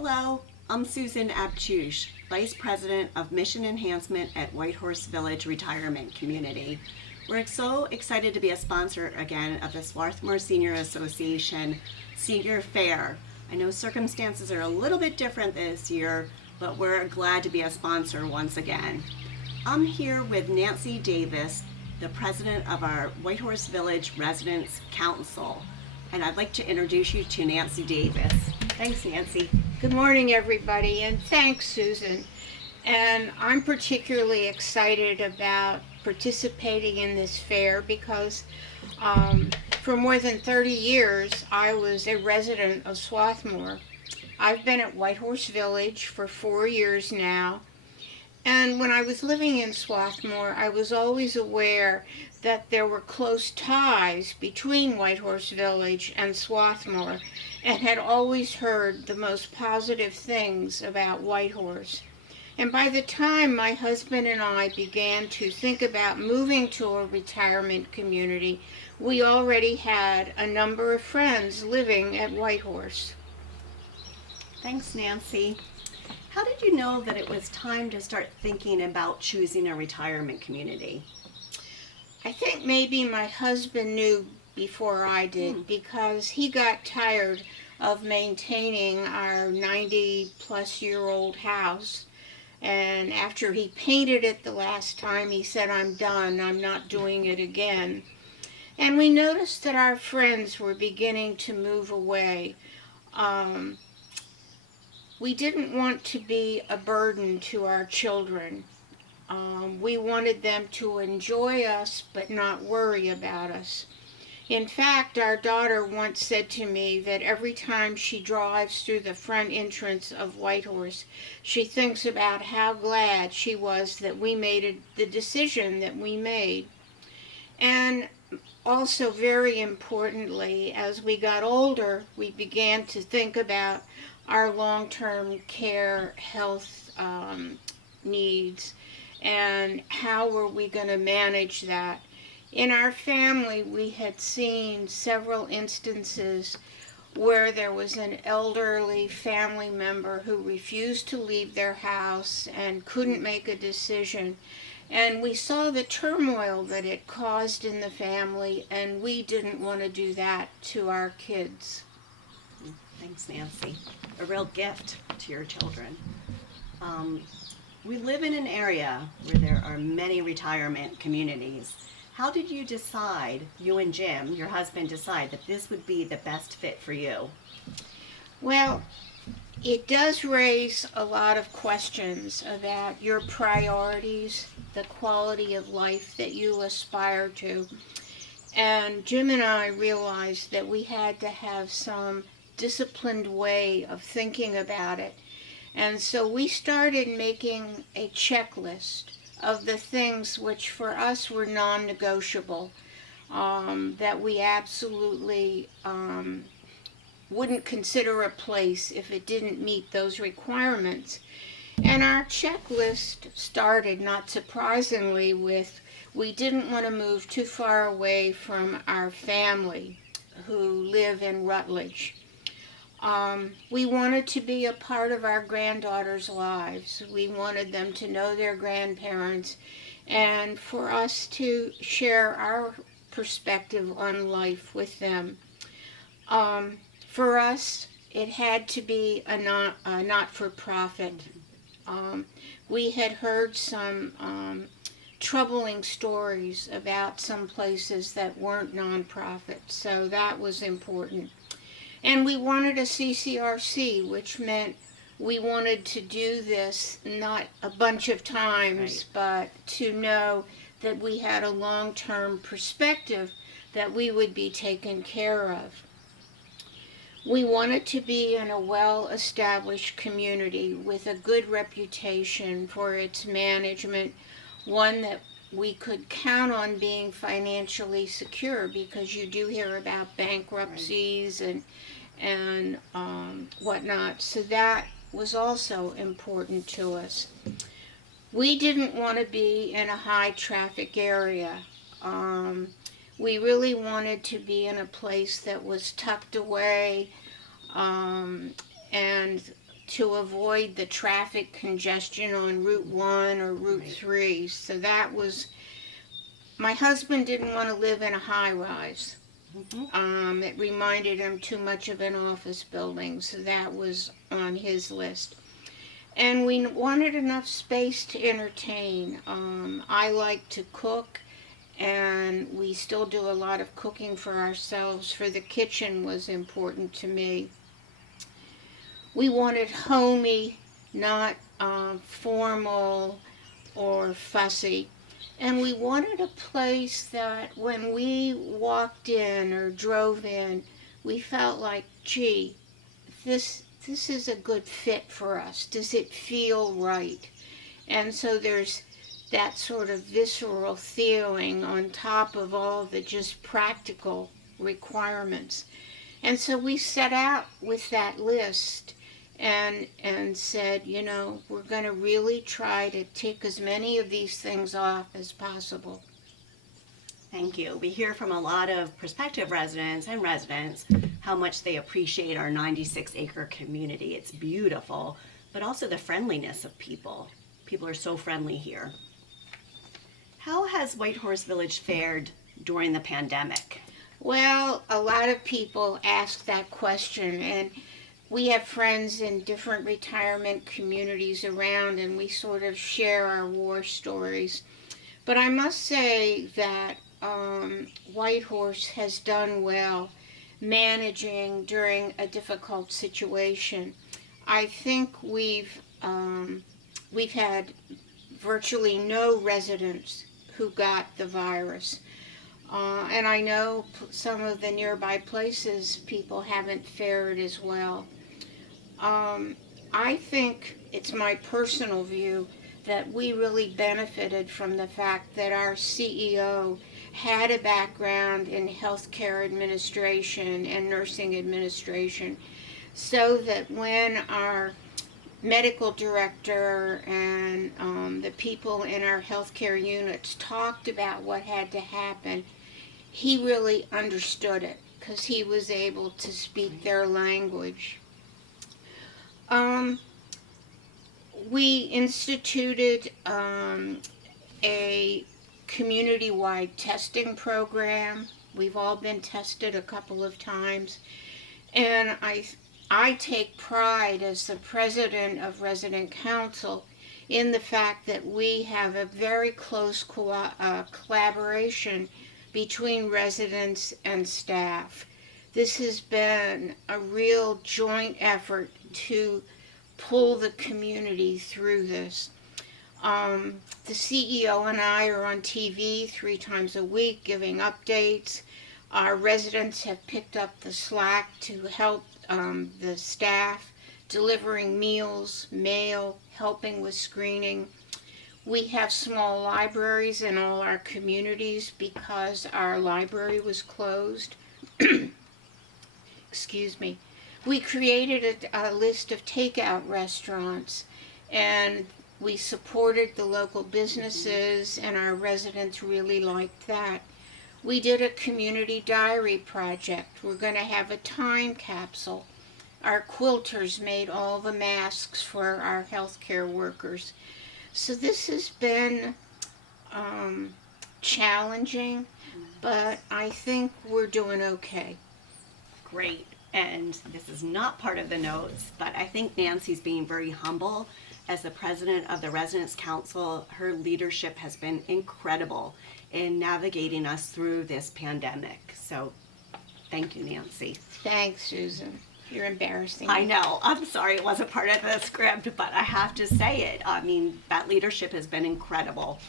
Hello, I'm Susan Abchouche, Vice President of Mission Enhancement at Whitehorse Village Retirement Community. We're so excited to be a sponsor again of the Swarthmore Senior Association Senior Fair. I know circumstances are a little bit different this year, but we're glad to be a sponsor once again. I'm here with Nancy Davis, the president of our Whitehorse Village Residents Council, and I'd like to introduce you to Nancy Davis. Thanks, Nancy. Good morning, everybody, and thanks, Susan. And I'm particularly excited about participating in this fair because for more than 30 years, I was a resident of Swarthmore. I've been at Whitehorse Village for 4 years now. And when I was living in Swarthmore, I was always aware that there were close ties between Whitehorse Village and Swarthmore, and had always heard the most positive things about Whitehorse. And by the time my husband and I began to think about moving to a retirement community, we already had a number of friends living at Whitehorse. Thanks, Nancy. How did you know that it was time to start thinking about choosing a retirement community? I think maybe my husband knew before I did because he got tired of maintaining our 90-plus-year-old house. And after he painted it the last time, he said, "I'm done. I'm not doing it again." And we noticed that our friends were beginning to move away. We didn't want to be a burden to our children. We wanted them to enjoy us but not worry about us. In fact, our daughter once said to me that every time she drives through the front entrance of Whitehorse, she thinks about how glad she was that we made the decision that we made. And also, very importantly, as we got older, we began to think about our long-term care health needs and how were we going to manage that. In our family, we had seen several instances where there was an elderly family member who refused to leave their house and couldn't make a decision. And we saw the turmoil that it caused in the family, and we didn't want to do that to our kids. Thanks, Nancy. A real gift to your children. We live in an area where there are many retirement communities. How did you decide, you and Jim, your husband, decide that this would be the best fit for you? Well, it does raise a lot of questions about your priorities, the quality of life that you aspire to. And Jim and I realized that we had to have some disciplined way of thinking about it. And so we started making a checklist of the things which for us were non-negotiable, that we absolutely wouldn't consider a place if it didn't meet those requirements. And our checklist started, not surprisingly, with we didn't want to move too far away from our family who live in Rutledge. We wanted to be a part of our granddaughters' lives. We wanted them to know their grandparents and for us to share our perspective on life with them. For us, it had to be a not-for-profit. We had heard some troubling stories about some places that weren't nonprofit, so that was important. And we wanted a CCRC, which meant we wanted to do this not a bunch of times, but to know that we had a long-term perspective that we would be taken care of. We wanted to be in a well-established community with a good reputation for its management, one that we could count on being financially secure, because you do hear about bankruptcies and whatnot. So that was also important to us. We didn't want to be in a high traffic area. We really wanted to be in a place that was tucked away and to avoid the traffic congestion on Route 1 or Route Right. 3. So that was, my husband didn't want to live in a high rise. It reminded him too much of an office building, so that was on his list. And we wanted enough space to entertain. I like to cook, and we still do a lot of cooking for ourselves. For the kitchen was important to me. We wanted homey, not formal or fussy. And we wanted a place that when we walked in or drove in, we felt like, gee, this is a good fit for us. Does it feel right? And so there's that sort of visceral feeling on top of all the just practical requirements. And so we set out with that list and said, you know, we're going to really try to tick as many of these things off as possible. Thank you. We hear from a lot of prospective residents and residents how much they appreciate our 96-acre community. It's beautiful, but also the friendliness of people. People are so friendly here. How has Whitehorse Village fared during the pandemic? Well, a lot of people ask that question, and we have friends in different retirement communities around, and we sort of share our war stories. But I must say that Whitehorse has done well managing during a difficult situation. I think we've had virtually no residents who got the virus. And I know some of the nearby places people haven't fared as well. I think it's my personal view that we really benefited from the fact that our CEO had a background in healthcare administration and nursing administration, so that when our medical director and the people in our healthcare units talked about what had to happen, he really understood it because he was able to speak their language. We instituted a community-wide testing program. We've all been tested a couple of times, and I take pride as the president of Resident Council in the fact that we have a very close collaboration between residents and staff. This has been a real joint effort to pull the community through this. The CEO and I are on TV 3 times a week giving updates. Our residents have picked up the slack to help the staff, delivering meals, mail, helping with screening. We have small libraries in all our communities because our library was closed. Excuse me. We created a list of takeout restaurants, and we supported the local businesses, and our residents really liked that. We did a community diary project. We're going to have a time capsule. Our quilters made all the masks for our healthcare workers. So this has been challenging, but I think we're doing okay. Great. And this is not part of the notes, but I think Nancy's being very humble. As the president of the Residents Council, her leadership has been incredible in navigating us through this pandemic. So thank you, Nancy. Thanks, Susan. You're embarrassing. I know. I'm sorry it wasn't part of the script, but I have to say it. I mean, that leadership has been incredible.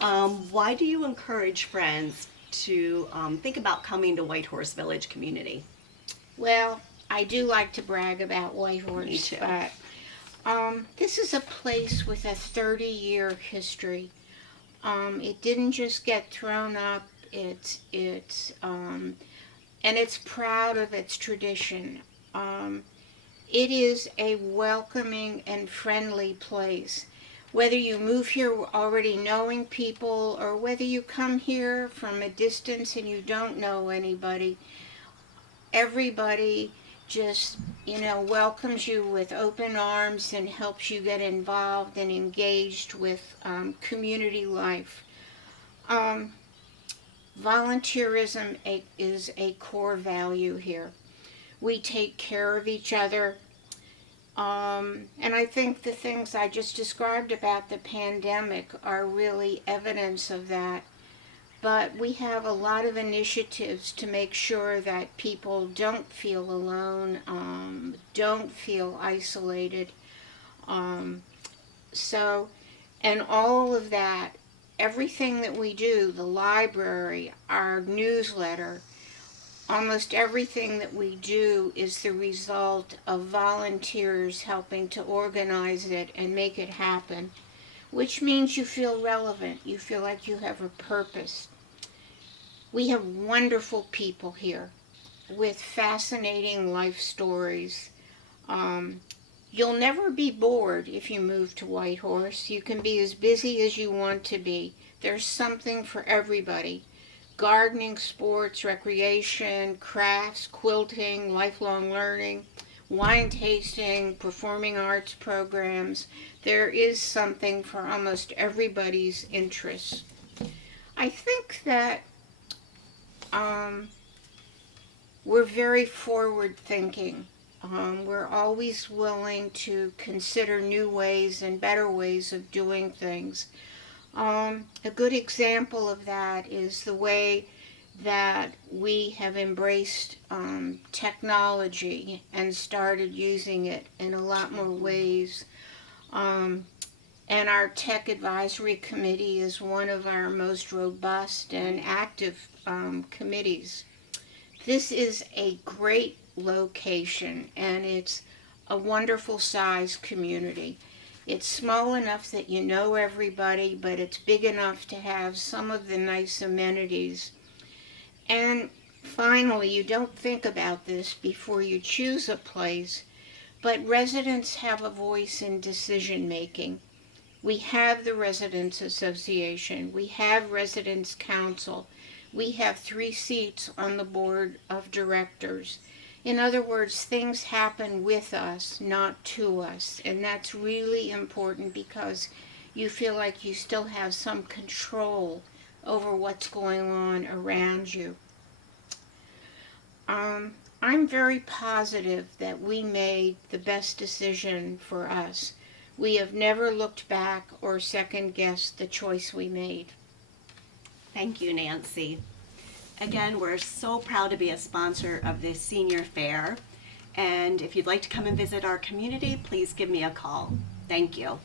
Why do you encourage friends to think about coming to Whitehorse Village community? Well, I do like to brag about Whitehorse. Me too. But this is a place with a 30-year history. It didn't just get thrown up. And it's proud of its tradition. It is a welcoming and friendly place. Whether you move here already knowing people, or whether you come here from a distance and you don't know anybody, everybody just, welcomes you with open arms and helps you get involved and engaged with community life. Volunteerism is a core value here. We take care of each other. And I think the things I just described about the pandemic are really evidence of that. But we have a lot of initiatives to make sure that people don't feel alone, don't feel isolated. So, and all of that, everything that we do, the library, our newsletter, almost everything that we do is the result of volunteers helping to organize it and make it happen, which means you feel relevant. You feel like you have a purpose. We have wonderful people here with fascinating life stories. You'll never be bored if you move to Whitehorse. You can be as busy as you want to be. There's something for everybody. Gardening, sports, recreation, crafts, quilting, lifelong learning, wine tasting, performing arts programs. There is something for almost everybody's interests. I think that we're very forward thinking. We're always willing to consider new ways and better ways of doing things. A good example of that is the way that we have embraced technology and started using it in a lot more ways. And our Tech Advisory Committee is one of our most robust and active committees. This is a great location, and it's a wonderful sized community. It's small enough that you know everybody, but it's big enough to have some of the nice amenities. And finally, you don't think about this before you choose a place, but residents have a voice in decision making. We have the Residents Association, we have Residents Council, we have 3 seats on the board of directors. In other words, things happen with us, not to us. And that's really important because you feel like you still have some control over what's going on around you. I'm very positive that we made the best decision for us. We have never looked back or second-guessed the choice we made. Thank you, Nancy. Again, we're so proud to be a sponsor of this senior fair. And if you'd like to come and visit our community, please give me a call. Thank you.